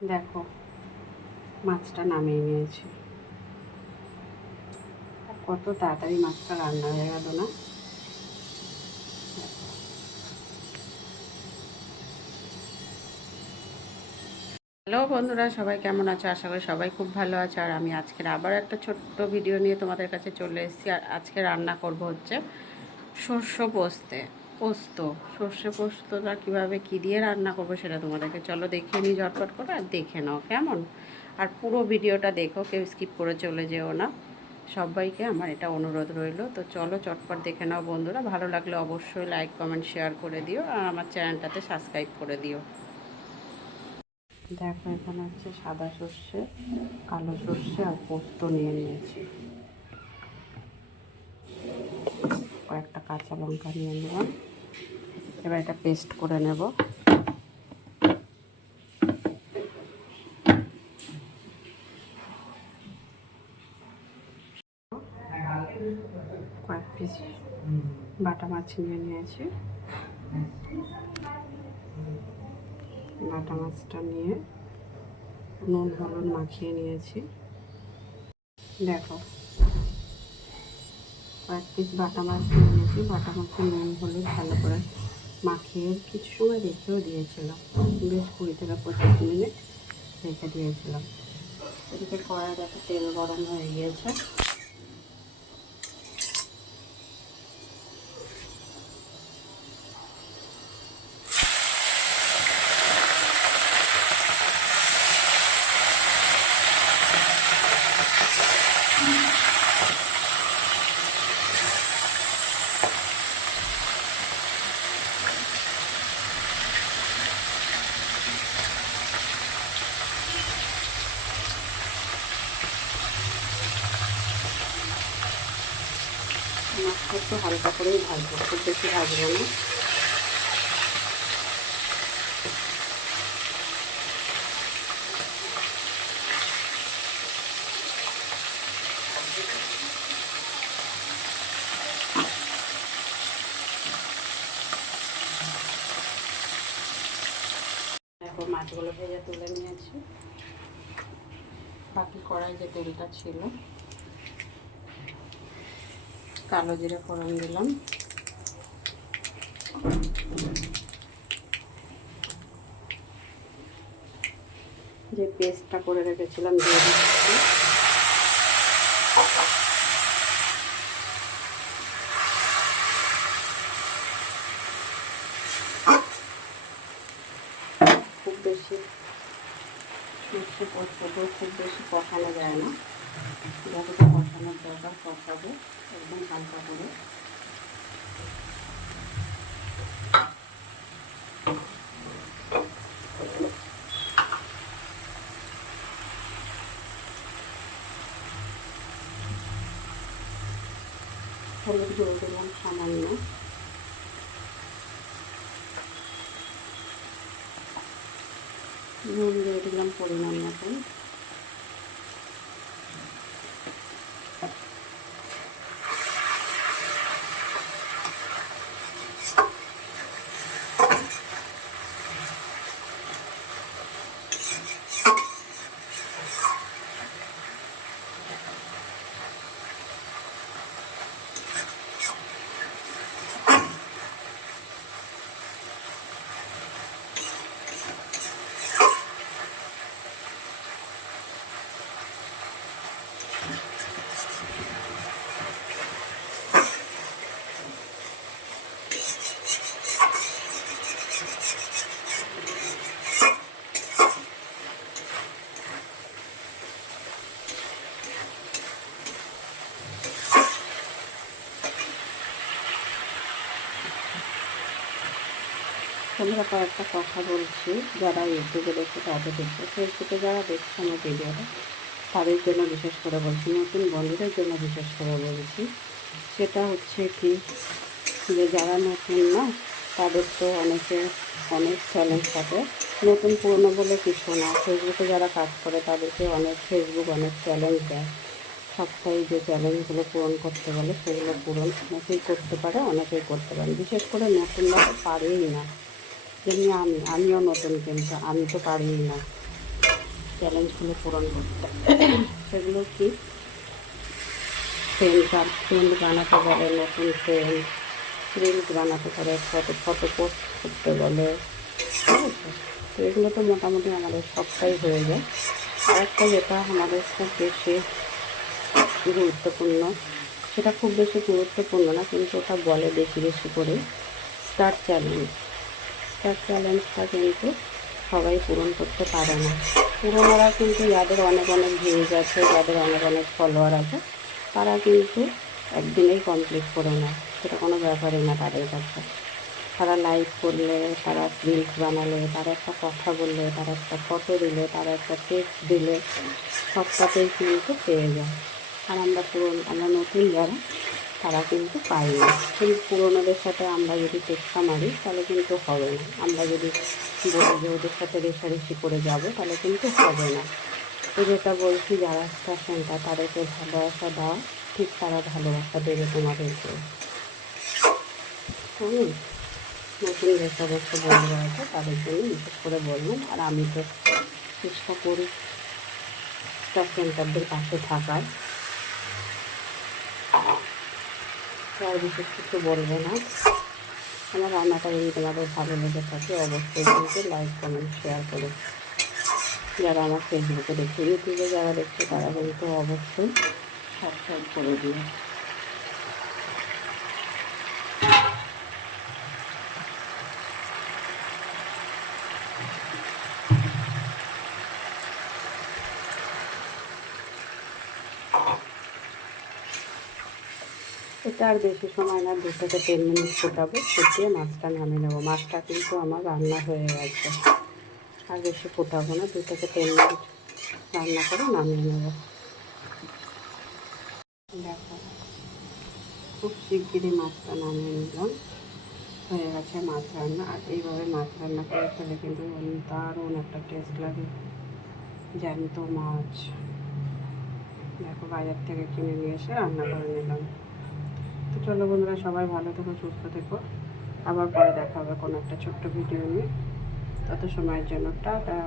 দেখো মাছটা নামিয়ে নিয়েছি। কত তাড়াতাড়ি মাছটা রান্না হয়ে গেল না। হ্যালো বন্ধুরা, সবাই কেমন আছো? আশা করি সবাই খুব ভালো আছে। আর আমি আজকের আবার একটা ছোট্ট ভিডিও নিয়ে তোমাদের কাছে চলে এসেছি। আর আজকে রান্না করব হচ্ছে পোস্ত। সর্ষে পোস্তটা কীভাবে কী দিয়ে রান্না করবো সেটা তোমাদেরকে চলো দেখিয়ে নিই ঝটপট করে। আর দেখে নাও কেমন। আর পুরো ভিডিওটা দেখো, কেউ স্কিপ করে চলে যেও না। সবাইকে আমার এটা অনুরোধ রইল। তো চলো চটপট দেখে নাও বন্ধুরা। ভালো লাগলে অবশ্যই লাইক কমেন্ট শেয়ার করে দিও, আর আমার চ্যানেলটাতে সাবস্ক্রাইব করে দিও। দেখো এখানে হচ্ছে সাদা সর্ষে, কালো সর্ষে আর পোস্ত নিয়ে নিয়েছি। কয়েকটা কাঁচা লঙ্কা নিয়ে নিলাম। এবার এটা পেস্ট করে নেব। কয়েক পিস বাটা মাছ নিয়ে নিয়েছি। বাটা মাছটা নিয়ে নুন হলুদ মাখিয়ে নিয়েছি। দেখো কয়েক পিস বাটা মাছ নিয়ে নিয়েছি। বাটা মাছে নুন হলুদ ভালো করে মাখিয়ে কিছু সময় রেখেও দিয়েছিলাম, বেশ 20 থেকে 25 মিনিট রেখে দিয়েছিলাম। এদিকে কড়াই দেখো তেল গরম হয়ে গিয়েছে। মাছটা একটু হালকা করেই ভাজবো, খুব বেশি ভাজবো না। দেখো মাছগুলো ভেজে তুলে নিয়েছি। বাকি কড়াই যে তেলটা ছিল, কালো জিরে ফোড়ন দিলাম। যে পেস্টটা করে রেখেছিলাম দিয়ে দিচ্ছি। খুব বেশি সর্ষে পোস্তটা খুব বেশি কষানো যায় না, যতটা কষানোর দরকার কষাবো, একদম হালকা করে। হলুদ গুঁড়ো দিলাম সামান্য। নুন দিয়ে দিলাম পরিমাণ মতন। তোমরা কয়েকটা কথা বলছি, যারা ইউটিউবে দেখছো তাদের দেখছো, ফেসবুকে যারা দেখছো আমার ভিডিওটা তাদের জন্য বিশেষ করে বলছি, নতুন বন্ধুদের জন্য বিশেষ করে বলছি। সেটা হচ্ছে কি, যে যারা নতুন না তাদের তো অনেক চ্যালেঞ্জ থাকে। নতুন পুরনো বলে কিছু না, ফেসবুকে যারা কাজ করে তাদেরকে ফেসবুক অনেক চ্যালেঞ্জ দেয়। সপ্তাহে যে চ্যালেঞ্জগুলো পূরণ করতে বলে সেগুলো পূরণ অনেকেই করতে পারে, অনেকেই করতে পারে, বিশেষ করে নতুনরা তো পারেই না। যেমনি আমিও নতুন, কিন্তু আমি তো পারিই না। চ্যালেঞ্জগুলো পূরণ করতে। সেগুলো কি, ফ্রেন্ড বানাতে বলে, নতুন ফ্রেন্ড, রিলস বানাতে পারে, ফটো পোস্ট করতে বলে, ঠিক আছে? তো এগুলো তো মোটামুটি আমাদের সবটাই হয়ে যায়। আর একটা যেটা আমাদের খুব বেশি গুরুত্বপূর্ণ, সেটা খুব বেশি গুরুত্বপূর্ণ না, কিন্তু ওটা বলে বেশি বেশি করে, স্টার চ্যালেঞ্জ। স্টার চ্যালেঞ্জটা কিন্তু সবাই পূরণ করতে পারে না। পুরোনোরা কিন্তু যাদের অনেক অনেক ভিউজ আছে, যাদের অনেক অনেক ফলোয়ার আছে, তারা কিন্তু একদিনেই কমপ্লিট করে নেয়, সেটা কোনো ব্যাপারই না তাদের কাছে। তারা লাইভ করলে, তারা রিলস বানালে, তারা একটা কথা বললে, তারা একটা ফটো দিলে, তারা একটা টেক্সট দিলে, সবটাতেই কিন্তু পেয়ে যায়। আর আমরা নতুন যারা, তারা কিন্তু পাই না। কিন্তু পুরোনোদের সাথে আমরা যদি টেক্কা মারি তাহলে কিন্তু হবে না। আমরা যদি বলি যে ওদের সাথে রেষারেষি করে যাব, তাহলে কিন্তু হবে না। তো যেটা বলছি, যারা স্টার সেন্টার, তাদেরকে ভালোবাসা দাও, ঠিক তারা ভালোবাসা দেবে তোমাদেরকে। হুম, নতুন যে সমস্ত বন্ধুরা আছে তাদের জন্য বিশেষ করে বললাম। আর আমি তো চেষ্টা করি স্টার সেন্টারদের পাশে থাকার। আর বিশেষ কিছু বলবো না। আমার রান্নাটা যদি তোমাদের ভালো লেগে থাকে, অবশ্যই কিন্তু লাইক, কমেন্ট, শেয়ার করো। যারা আমার ফেসবুকে দেখছে, ইউটিউবে যারা দেখছে, তারা কিন্তু অবশ্যই সাবস্ক্রাইব করে দিও। এটা আর বেশি সময় না, 2 থেকে 3 মিনিট ফোটাবো, ফুটিয়ে মাছটা নামিয়ে নেবো। মাছটা কিন্তু আমার রান্না হয়ে গেছে। আর বেশি ফোটাবো না, 2 থেকে 3 মিনিট রান্না করে নামিয়ে নেবো। দেখো, খুব শিগগিরই মাছটা নামিয়ে নিলাম, হয়ে গেছে মাছ রান্না। আর এইভাবে মাছ রান্না করে খেলে কিন্তু দারুণ একটা টেস্ট লাগে। জ্যান্ত মাছ দেখো, বাজার থেকে কিনে নিয়ে এসে রান্না করে নিলাম। তো চলো বন্ধুরা, সবাই ভালো থেকো, সুস্থ থেকো। আবার পরে দেখা হবে কোনো একটা ছোট্ট ভিডিও নিয়ে। তত সময়ের জন্য টাটা।